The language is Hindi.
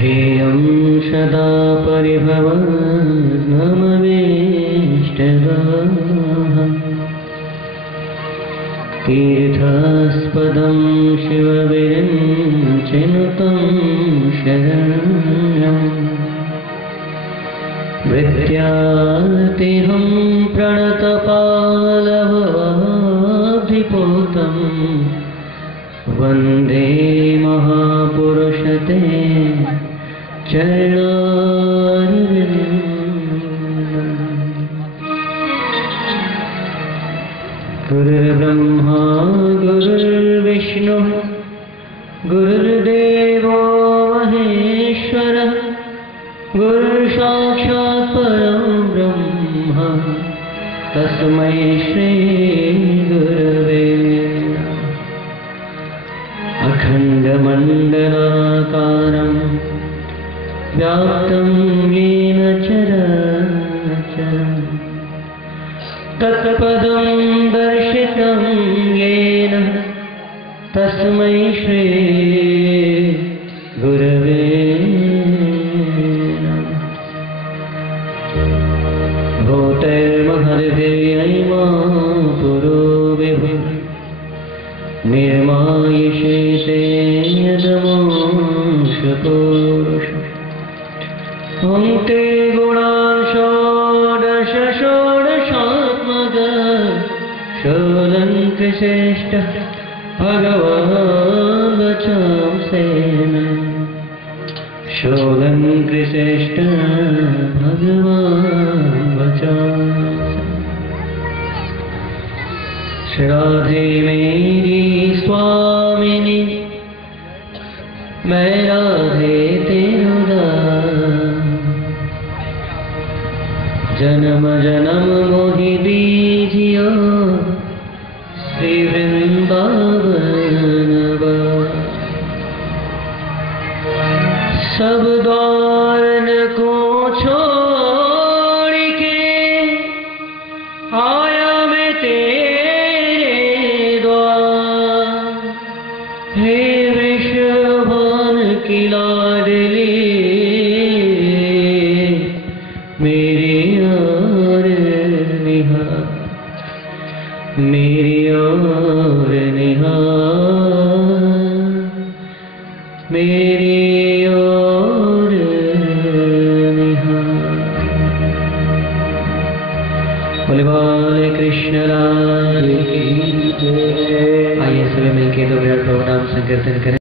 ध्येयं सदा परिभवनमवेष्टदाहम् तीर्थास्पदं शिवविरिञ्चिनुतं शरण्यम् विद्यार्तिहं प्रणतपालभवाब्धिपूतं वन्दे महापुरुषते चरणारविन्दम्। गुरुर्ब्रह्मा गुरुर्विष्णुः गुरुर्देवो महेश्वरः गुरुर्साक्षात् परं ब्रह्म तस्मै श्री गुरवे नमः। अखण्डमण्डलाकारं व्याप्तं येन चराचरं तत्पदं दर्शितं येन तस्मै श्री गुरवे नमः। भूतैर्महद्भिर्यैमा पुरो विभुः निर्मायिषेते यदमोषपुरुषः भुङ्क्ते गुणान् षोडश षोडशात्मकः षोडङ्कृश्रेष्ठः भगवान् वचांसेन षोडङ्कृश्रेष्ठः भगवान् वचांसेन। राधे मेरी स्वामिनी मैं राधे तेरू दास जन्म जन्म मोहि दीजियो श्री वृंदावन वास। सब द्वारन को छोड़ के आया मैं तेरे द्वार। हे वृषभान की लाडली मेरी ओर निहार मेरी ओर निहार मेरी ओर निहार। बोले बोले कृष्ण लाल की जय। आइए सभी मिलके दो मिनट प्रभु नाम संकीर्तन करें।